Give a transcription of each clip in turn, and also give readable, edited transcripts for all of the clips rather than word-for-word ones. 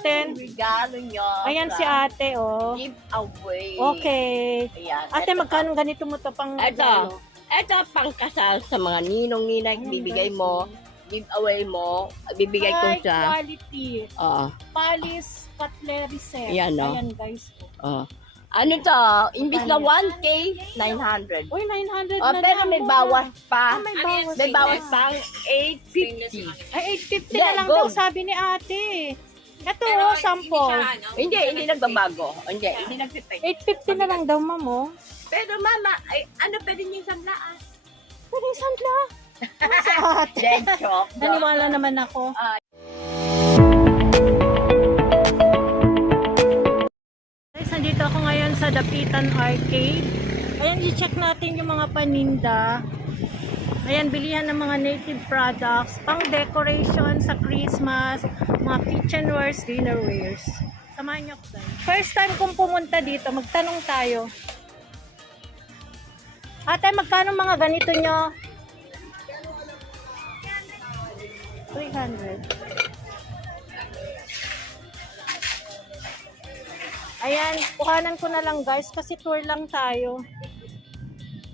natin. Regalo nyo. Ayan si ate, oh. Giveaway. Okay. Ayan. Ate, magkano ganito mo to pang regalo? Ito pang kasal sa mga ninong-ninay. Bibigay mo. Giveaway mo. Bibigay ko High sa... quality. Oo. Palis cutlery set. Ayan, no? Ayan, guys. Oo. Ano to? Imbis na 1K, 900. Uy, 900 Oh, na pero lang may muna. bawas pa. May bawas. May bawas pang 850. Ay, 850 na Yeah, lang go. daw sabi ni ate. Ito, sample. Hindi nagbabago. Hindi nagpipay. 850 na lang daw, mamo. Pero mama, ay, ano pwede niyong samlaan? Pwede sandla. Ano sa ate? Dead joke. Naniwala naman ako. Guys, nandito ako ngayon sa Dapitan Arcade. Ayan, i-check natin yung mga paninda. Ayan, bilihan ng mga native products, pang decoration sa Christmas, mga kitchenwares, dinnerwares. Samahan niyo ko guys. First time kong pumunta dito, magtanong tayo. Ate, magkano mga ganito nyo? 300. Ayan, kuhanan ko na lang guys kasi tour lang tayo.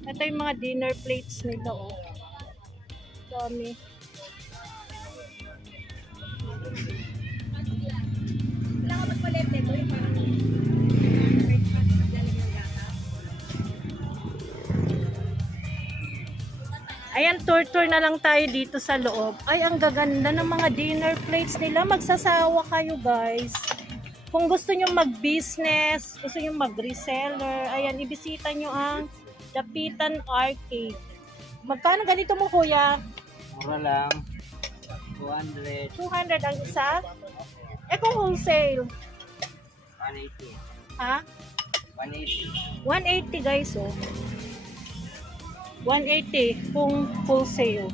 Ito yung mga dinner plates nila, oh. Dami. Ayan, tour-tour na lang tayo dito sa loob. Ay, ang gaganda ng mga dinner plates nila. Magsasawa kayo, guys. Kung gusto nyo mag-business, gusto nyo mag-reseller, ayan, ibisita nyo ang Dapitan Arcade. Magkano ganito mo, kuya? Mura lang. 200. 200 ang isa? Eh, kung wholesale? 180. Ha? 180. 180, guys, oh. 180 kung wholesale.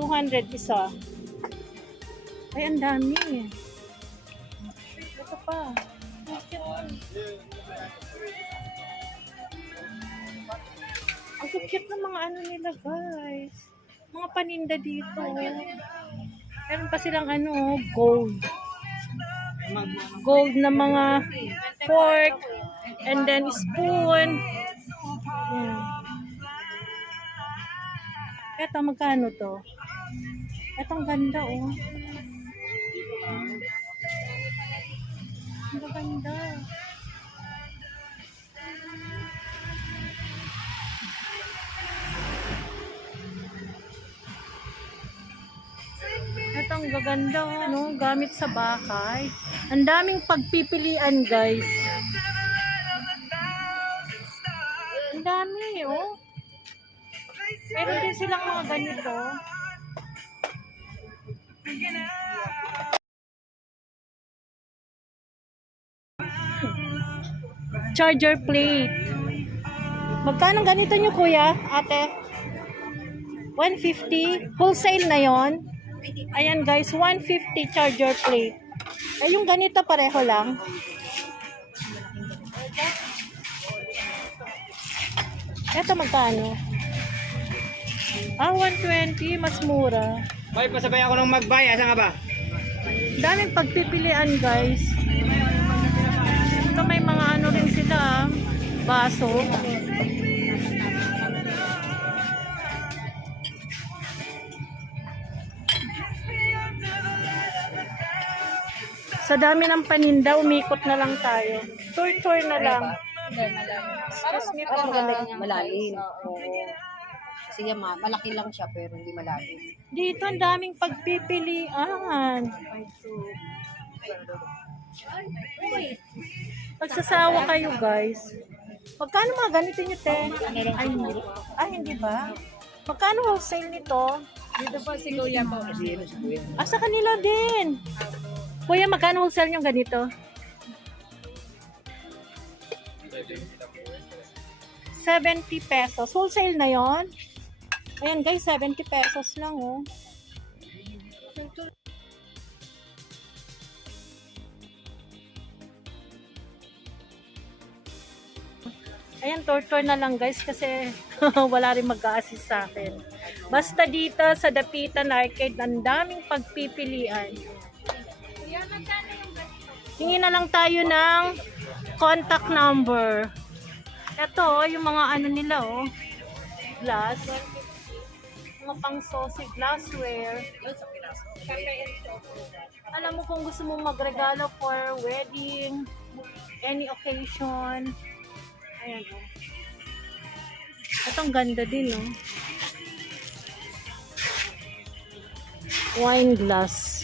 200 isa. Ay, ang dami. Ito pa. Ang cute ng mga ano nila, guys. Mga paninda dito. Meron pa silang ano, gold. Gold na mga fork. And then spoon. Ayan. Eto, magkano to? Etong ganda, oh. Ang ganda. Ito ang gaganda, no? Gamit sa bahay. Ang daming pagpipilian, guys. Ang dami, oh. Meron din silang mga ganito. Charger plate. Magkano ganito nyo, kuya? Ate? 150. Wholesale na yon. Ayan guys, 150 charger plate. Ay, yung ganito pareho lang. Ito magkano? 120. Mas mura. Hoy, pasabay ako ng magbay. Asa nga ba? Daming pagpipilian guys. Ito may mga ano rin sila, baso. Sa dami ng paninda, umikot na lang tayo. Tour-tour na lang. Excuse me po, Malalim. Kasi malaki lang siya pero hindi malalim. Dito ang daming pagpipilian. Pagsasawa kayo guys. Magkano mga ganito nyo, te? Ay, hindi. Ay, hindi ba? Magkano wholesale nito? Dito po si Kuya po. Sa kanila din. Kuya, magkano wholesale nyo ganito? 70 pesos. Wholesale na yon. Ayan guys, 70 pesos lang, oh. Ayan, tour-tour na lang guys kasi wala rin mag-a-assist sa akin. Basta dito sa Dapitan Arcade, ang daming pagpipilian. Kuya, magkano Hingi na lang tayo ng contact number. Ito, yung mga ano nila, oh. Glass. Mga pang saucy glassware. Alam mo kung gusto mong magregalo for wedding, any occasion. Ayan, oh. Ito ang ganda din, oh. Wine glass.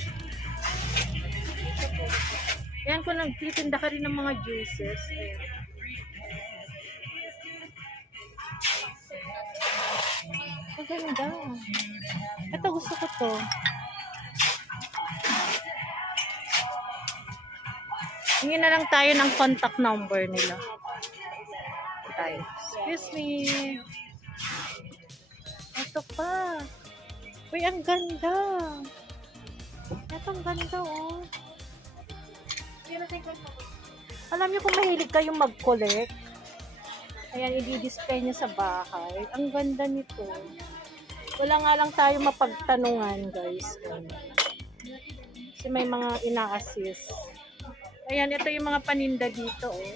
Ayan, kung nagtitinda ka rin ng mga juices. Ayan. Ang ganda. Ito, gusto ko to. Hingin na lang tayo ng contact number nila. Tayo. Excuse me. Ito pa. Uy, ang ganda. Ito, ang ganda, oh. Alam niyo kung mahilig kayong mag-collect, ayan, i-display niyo sa bahay. Ang ganda nito. Wala nga lang tayo mapagtanungan, guys. Kasi may mga ina-assist. Ayan, ito yung mga paninda dito, oh.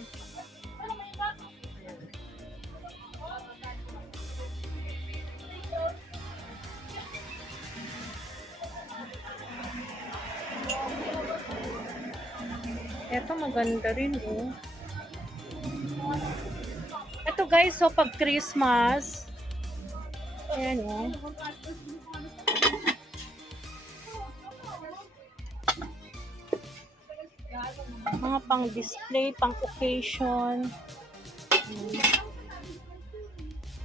Ito maganda rin, oh. Ito guys, so pag Christmas, ayan, oh. Mga pang display, pang occasion.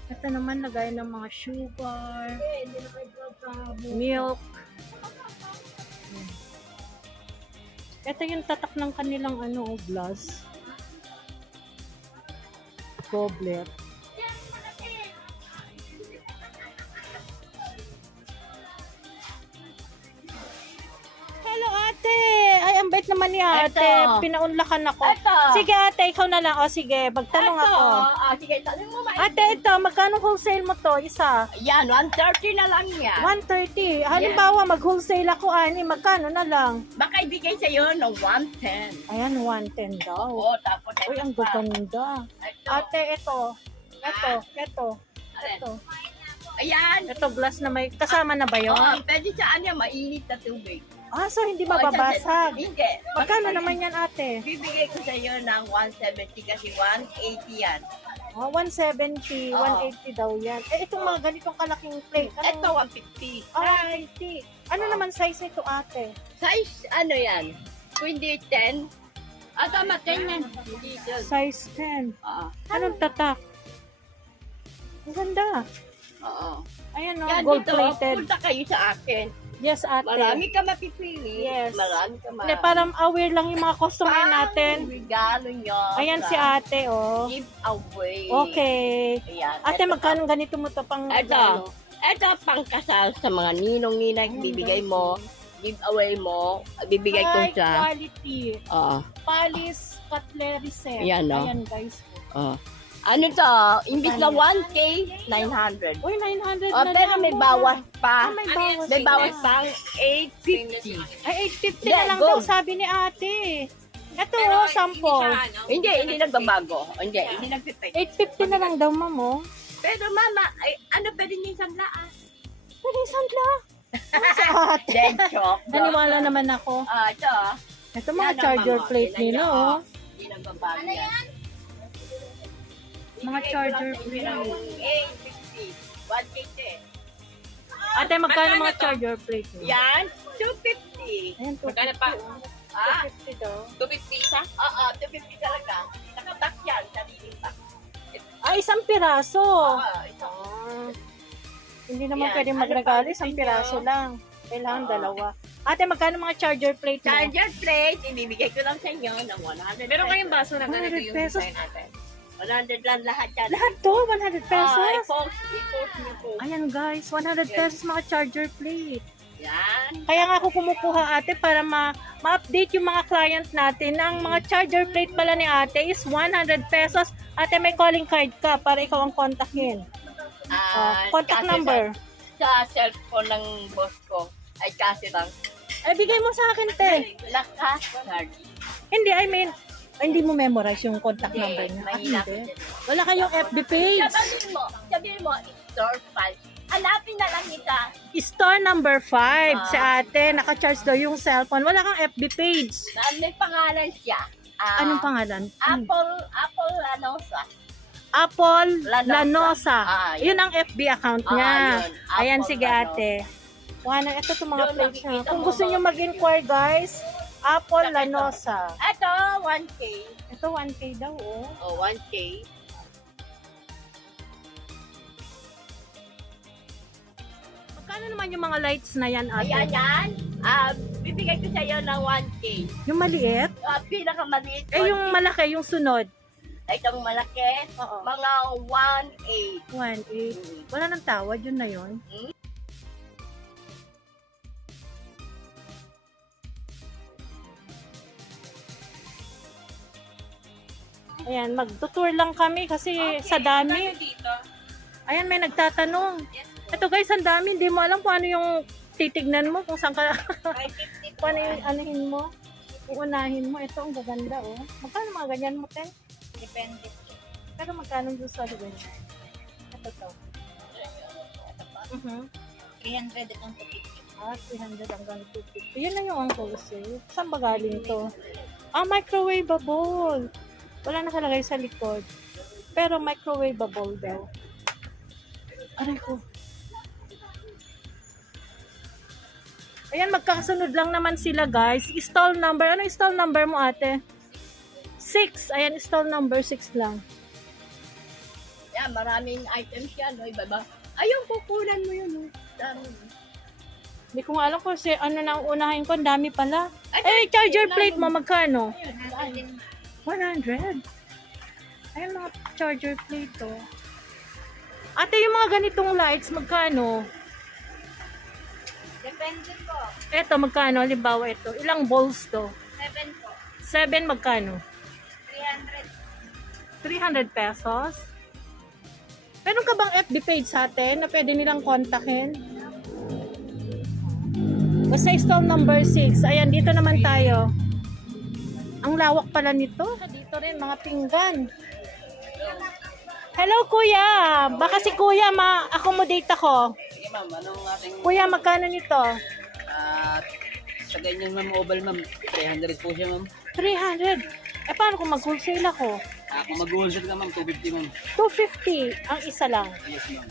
Ito naman, lagay ng mga sugar, milk. Ito yung tatak ng kanilang ano, glass. Goblet. Hello ate! Ay, ang bait naman ni ate. Eto. Pinaunlakan ako. Eto. Sige ate, ikaw na lang. O sige, magtanong ako. Sige, tanong mo ba? Ate, ito, magkano wholesale mo to? Isa? Yan, 130 na lang yan. 130. Halimbawa, mag-wholesale ako, ani, magkano na lang? Baka ibigay sa'yo ng 110. Ayan, 110 daw. Oo, tapos Uy, ang pa. gaganda. Ito. Ate, ito. Ito. Ayan. Ito, glass na may, kasama na ba yun? Pwede saan yan, mainit na tubig. Ah, so hindi mababasag. Hindi. Magkano naman yan, ate? Bibigay ko sa'yo ng 170 kasi 180 yan. Oh, 170, Oo. 180 daw yan. Eh, itong mga ganitong kalaking plate. Ito, 150. Ah, 150. Ano naman size nito, ate? Size, ano yan? Hindi 10. Tama, 10 yan. Hindi ito. Size 10. Oo. Anong tatak? Ang ganda. Oo. Ayan, oh, Yan gold dito, plated. punta kayo sa akin. Yes, ate. Marami ka mapipili. Yes. Marami ka Hindi, parang aware lang yung mga customer natin. Regalo nyo. Ayan sa si ate, oh. Giveaway. Okay. Ayan. Ate, Ito magkano ganito mo to pang Ito. Ito, pangkasal sa mga ninong-ninay. Ayan, Bibigay guys. mo. Giveaway mo. Bibigay ko high sa... quality. Oo. Palis cutlery set. Ayan, oh. Ayan, guys. Oo. Ano to? Imbis na 1K, 900. Uy, 900 Oh, na pero lang. may mura. bawas pa. Ah, may bawas. May bawas pang 850. Ay, 850 na Yeah, lang gold. daw sabi ni ate. Ito, oh, sample. Hindi nagbabago. Hindi nagpipay. 850 na lang daw, ma'am, oh. Pero mama, ay, ano pwede niyo sanlaan? Pwede sandla. Sa ate. Dead chok. Naniwala naman ako. Ito. Ito mga Yan, charger mama. plate Yan, nila, yan, oh. Hindi nagbabago yan. Mga charger plate. 850. 1K. Ate, magkano mga charger plate niyo? Yan, 250. Ayan, 250. Magkano pa? Ah, 250 daw. 250 isa? Oo, 250 talaga. Nakatak yan, sariling tak. Ah, isang piraso. Ito. Ah. Hindi naman Yan. pwedeng Ano magregalo, pa isang gusto piraso niyo? lang. Kailangan dalawa. Ate, magkano mga charger plate mo? Charger plate, ibibigay ko lang sa inyo ng 100. Meron kayong baso na ganito 100 yung pesos? design natin. 100 lang lahat yan. Lahat to, 100 pesos. I-post niyo po. Ayan guys, 100 pesos mga charger plate. Yan. Kaya nga ako kumukuha ate para ma-update yung mga client natin na ang mga charger plate pala ni ate is 100 pesos. Ate, may calling card ka para ikaw ang kontakin. Contact Kasi number. Sa cellphone ng boss ko, ay kasi lang. Ay, bigay mo sa akin, te. Lakas card. Hindi, I mean, hindi mo memorize yung contact number niya. Ah, mahirap. hindi. Wala kayong FB page. Sabihin mo, store 5. Hanapin na lang kita. Store number 5. Si ate, naka-charge daw yung cellphone. Wala kang FB page. May pangalan siya. Anong pangalan? Apple Lanosa. Apple Lanosa. Lanosa. Yun. Yun ang FB account niya. Yun. Ayan, Apple sige Lanosa. ate. Ito itong mga Doon plates niya. makikita Kung mo gusto niyo mag-inquire guys, Apple Lanosa. Ito, 1K. Ito 1K daw oh. O, 1K. Magkano naman yung mga lights na yan ate? Ayan yan. Bibigay ko sa iyo ng 1K. Yung maliit? Pinakamaliit. Eh yung malaki, yung sunod. Itong malaki, Oo. mga 1.8. 1.8. Wala nang tawad, yun na yun. Ayan, magtutour lang kami kasi sa dami. Ayan, may nagtatanong. Ito guys, ang dami. Hindi mo alam kung ano yung titignan mo, kung saan ka, kung ano yung anuhin mo. Uunahin mo. Ito, ang gaganda oh. Magkano mga ganyan mo, Ten? Depende. Pero magkano gusto sa ganyan? Ito to. 300 itong 250. 300 hanggang 250. Yun lang yung uncle sale. Saan ba galing to? Microwaveable. Wala nakalagay sa likod. Pero microwaveable daw. Aray ko. Ayan, magkakasunod lang naman sila guys. Stall number. Ano yung stall number mo ate? 6. Ayan, stall number 6 lang. Yan, maraming items yan. No? Iba ba? Ayun, kukunan mo yun. No? Dami. Hindi ko nga alam kung ano na ang unahin ko. Ang dami pala. Eh, charger plate mo, magkano? 100. Ayan mga charger plate to. Ate, yung mga ganitong lights, magkano? Depende po. Eto, magkano? Halimbawa ito. Ilang balls to? 7 po. 7, magkano? 300. 300 pesos? Meron ka bang FB page sa atin na pwede nilang kontakin? Basta stall number 6. Ayan, dito naman tayo. Ang lawak pala nito. Dito rin, mga pinggan. Hello, kuya. Baka si kuya ma-accommodate ako. Sige ma'am, anong ating Kuya, magkano nito? sa ganyan ma'am, oval ma'am, 300 po siya ma'am. 300. Eh, paano kung mag-wholesale ako? Kung mag-wholesale ka ma'am, 250 ma'am. 250 ang isa lang. Yes ma'am.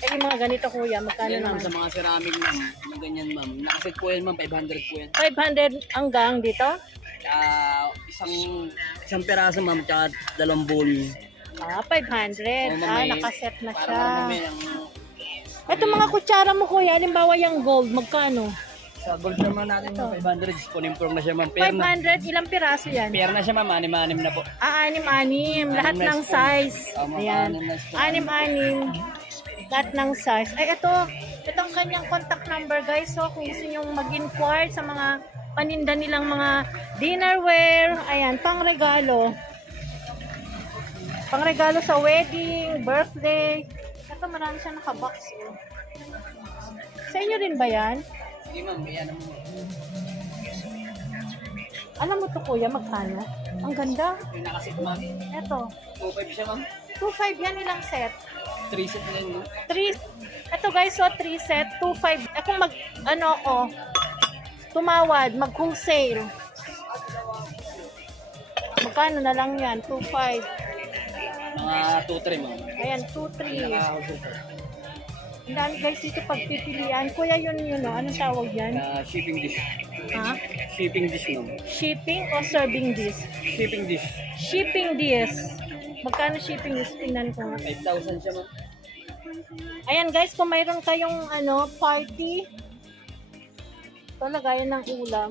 Eh, yung mga ganito, kuya, magkano Yan ma'am, naman? sa mga ceramic ma'am, na ganyan ma'am. Nakaset po yan ma'am, 500 po yan. 500 hanggang dito? Isang peraso ma'am, tsaka 2 bowl. 500. Nakaset na siya. Ang Ito mga kutsara mo, kuya, halimbawa yung gold, magkano? sa gold naman natin ma'am, 500. Spoon-improved na siya ma'am. Pair na. 500, ilang piraso yan? Pair na siya ma'am, 6-6 na po. 6-6. Lahat Anim na ng spoon. size. Tama, Ayan. 6 na spoon. 6-6. Lahat ng size. Ay, itong kanyang contact number, guys. So, kung gusto nyo mag-inquire sa mga paninda nilang mga dinnerware, ayan, pang-regalo. Pang-regalo sa wedding, birthday. Ito, marami siya nakabox. Oh. Sa inyo rin ba yan? Sige ma'am, yan mo. Alam mo to, kuya, magkano? Ang ganda. Yung nakaset ma'am, Ito. 2.5 siya ma'am. 2.5 yan, ilang set? 3 set na yan no? 3. Ito guys, so 3 set, 2.5. Eh kung tumawad, mag-wholesale. Magkano na lang yan? 2.5. Mga 2-3 ma'am. Ayan, 2.3. Naka-wholesale. Ang dami guys dito pagpipilian. Kuya, yun, no? Anong tawag yan? Shipping dish. Ha? Shipping dish ma'am. Shipping o serving dish? Shipping dish. Shipping dish. Magkano shipping dish? Tingnan ko nga. 5,000 siya ma'am. Ayan guys, kung mayroon kayong party, ito lagayan ng ulam.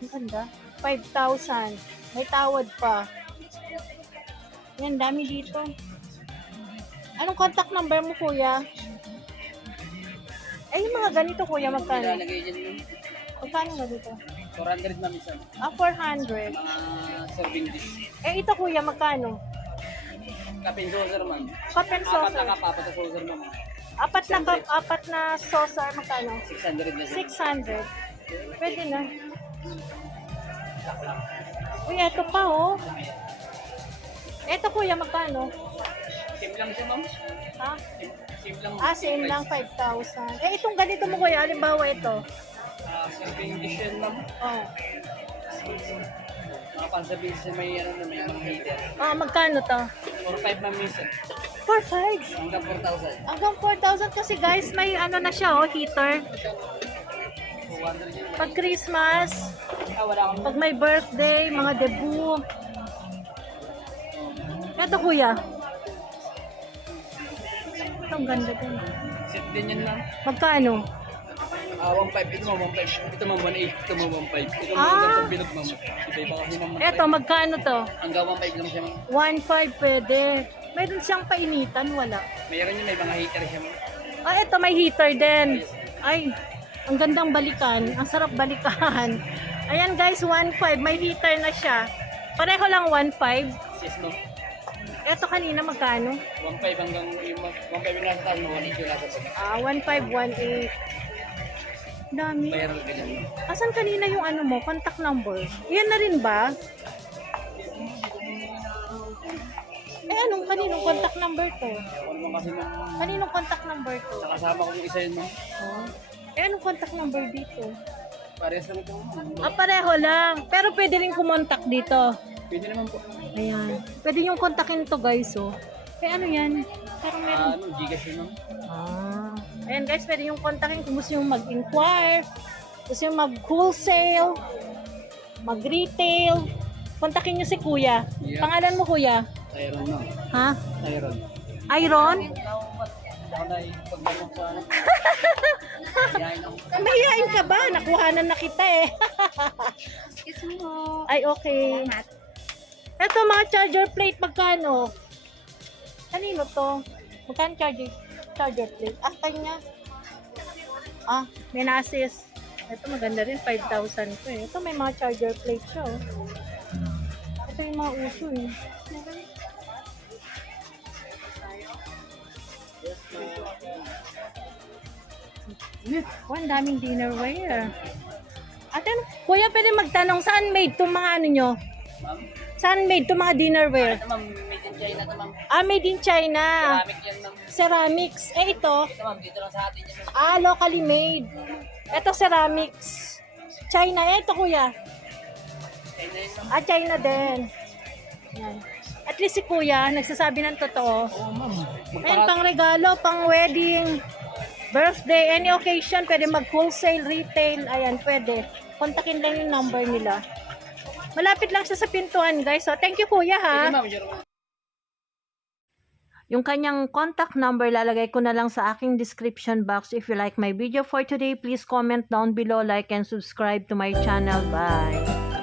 Ang ganda. 5,000. May tawad pa. Ayan, dami dito. Anong contact number mo, kuya? Eh, yung mga ganito, kuya, magkano? Nilalagay dyan ma'am. Magkano na dito? 400 ma'am isa. 400. Mga serving dish. Eh, ito, kuya, magkano? Kapin saucer ma'am. Cup and Apat saucer. na kapapat na saucer ma'am. Apat na saucer, magkano? 600 na siya. 600. Pwede na. Uy, eto pa oh. Eto kuya, magkano? Same lang siya, ma'am. Ha? Same lang. Same lang, 5,000. Eh, itong ganito mo kuya, halimbawa ito. Serving dish yan, ma'am. Oh. Mga pansabihin sa may, ano na, may mga heater. Magkano to? 4-5, ma'am, minsan. 4,500. Hanggang 4,000. Hanggang 4,000 kasi guys, may ano na siya oh, heater. 200 yun. Pag Christmas, Wala akong pag may birthday, mga debut. Eto kuya. Ito, ang ganda din. set din yan, ma'am. Magkano? 1.5. Ito, ma'am, 1.5. Ito, ma'am, 1.8. Ito, ma'am, 1.5. Ito, ma'am, Ah. ganitong bilog, ma'am. Iba-iba kasi, ma'am. Eto, magkano to? Hanggang 1.5 lang siya, ma'am. 1,500 pwede. Mayroon siyang painitan, wala. Mayroon yun, may mga heater siya, ma'am. Eto, may heater din. Ay, ang gandang balikan. Ang sarap balikan. Ayan guys, 1,500. May heater na siya. Pareho lang 1,500. Yes, ma'am. Eto kanina magkano? 1.5 hanggang yung 1.5 yung nasa taas, 1.8 yung nasa taas. 1,500, 1,800. Dami. Bayaran ka dyan. Asan kanina yung ano mo, contact number? Yan na rin ba? Eh anong kaninong contact number to? Ako naman kasi, ma'am. Kaninong contact number to? Nakasama ko yung isa yun, ma'am. Oh. Eh anong contact number dito? Parehas lang ito, ma'am. Pareho lang. Pero pwede rin kumontak dito. Pwede naman po. Ayan. Pwede yung kontakin to guys, oh. Eh ano yan? Parang meron. Gcash yun, ma'am. Ayan guys, pwede yung kontakin kung gusto yung mag-inquire, gusto yung mag-wholesale, mag-retail. Kontakin nyo si kuya. Yeah. Pangalan mo kuya? Tyron, ma'am. Ha? Tyron. Iron? Ako na pagmamok sa ano. Yayain ako. Mahihain ka ba? Nakuhanan na kita eh. Excuse mo. Ay, okay. Eto mga charger plate, magkano? Kanino to? Magkano charger plate? Kanya. Menasis. Ito maganda rin, 5,000 to eh. Ito may mga charger plate siya oh. Ito yung mga uso eh. Oh, ang daming dinnerware. Ate, kuya, pwede magtanong, saan made itong mga ano nyo? Ma'am? Saan made itong mga dinnerware? Ito, ma'am. Made in China to, ma'am. Made in China. Ceramic yan, ma'am. Ceramics. Eh, ito. Ito, ma'am. Dito lang sa atin yan. Locally made. Ito, ceramics. China. Ito, kuya. China yun, ma'am. China din. Yan. At least si kuya, nagsasabi ng totoo. Oo, ma'am. Ayan, pang regalo, pang wedding, birthday, any occasion, pwede mag-wholesale, retail. Ayan, pwede. Kontakin lang yung number nila. Malapit lang siya sa pintuan, guys. So, thank you, kuya, ha? Ma'am, you're Yung kanyang contact number, lalagay ko na lang sa aking description box. If you like my video for today, please comment down below, like, and subscribe to my channel. Bye!